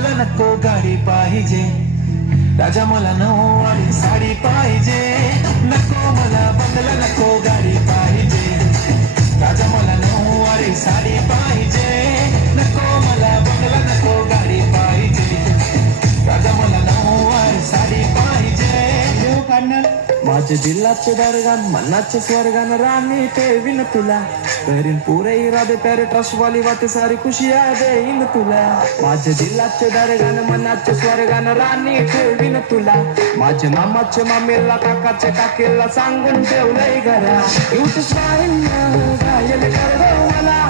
बंगला नको गाडी पाहिजे, राजा मला नऊवारी साडी पाहिजे. नको मला बंगला नको गाडी पाहिजे, राजा मला नऊवारी साडी पाहिजे. नको मला बंगला नको गाडी पाहिजे, राजा मला नऊवारी साडी पाहिजे. माझ्या दिलाचे दरगान मनाचे स्वर्गान राणी ठेवीन तुला, करीन पुरे इरादे प्यारे ट्रस्ट वाली वाटे सारी खुशिया देईन तुला. माझ्या दिलाचे दरगान मनाचे स्वर्गान राणी ठेवीन तुला, माझ्या मामाचे मामेला काकाच्या काकेला सांगून ठेवलंय घरा. युट्यूब स्माईल घायल कर गो मला,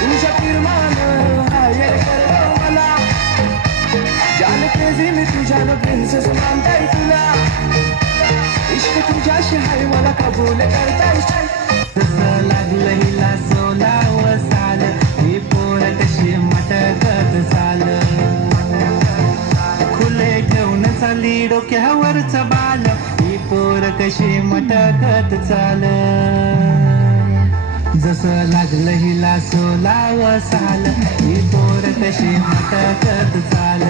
तुझ्या फिरमान घायल कर गो मला. जान क्रेझी मी तुझ्यानं प्रिन्सेस मानताय तुला, इश्क तुझ्याशी हाय मला कबूल करताय. तसं लागलं हिला सोलावं साल, ही पोर कशी मटकत चाल. खुले ठेवून चाली डोक्यावरच बाल, ही पोर कशी मटकत चाल. जसं लागलं हिला सोलावं साल, ही पोर कशी मटकत चाल.